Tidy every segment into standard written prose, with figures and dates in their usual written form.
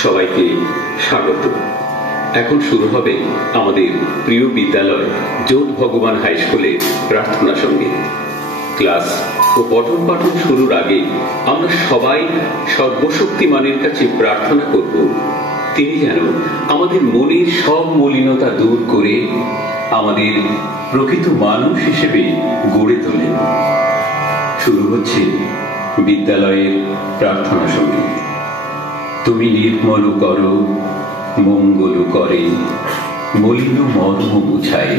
সবাইকে স্বাগত। এখন শুরু হবে আমাদের প্রিয় বিদ্যালয় জোট ভগবান হাই স্কুলের প্রার্থনা সঙ্গীত। ক্লাস ও পঠন পাঠন শুরুর আগে আমরা সবাই সর্বশক্তিমানের কাছে প্রার্থনা করব, তিনি যেন আমাদের মনের সব মলিনতা দূর করে আমাদের প্রকৃত মানুষ হিসেবে গড়ে তোলেন। শুরু হচ্ছে বিদ্যালয়ের প্রার্থনা সঙ্গীত। তুমি নির্মল করো, মঙ্গল করে, মলিন মর্ম বুঝায়।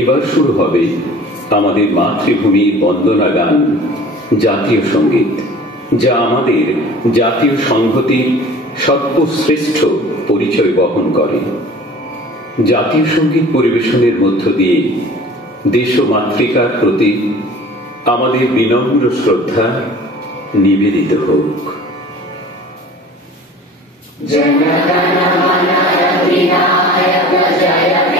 এবার শুরু হবে আমাদের মাতৃভূমির বন্দনা গান, জাতীয় সঙ্গীত, যা আমাদের জাতীয় সংহতির সর্বশ্রেষ্ঠ পরিচয় বহন করে। জাতীয় সঙ্গীত পরিবেশনের মধ্য দিয়ে দেশ ও মাতৃকার প্রতি আমাদের বিনম্র শ্রদ্ধা নিবেদিত হোক। জয় জয়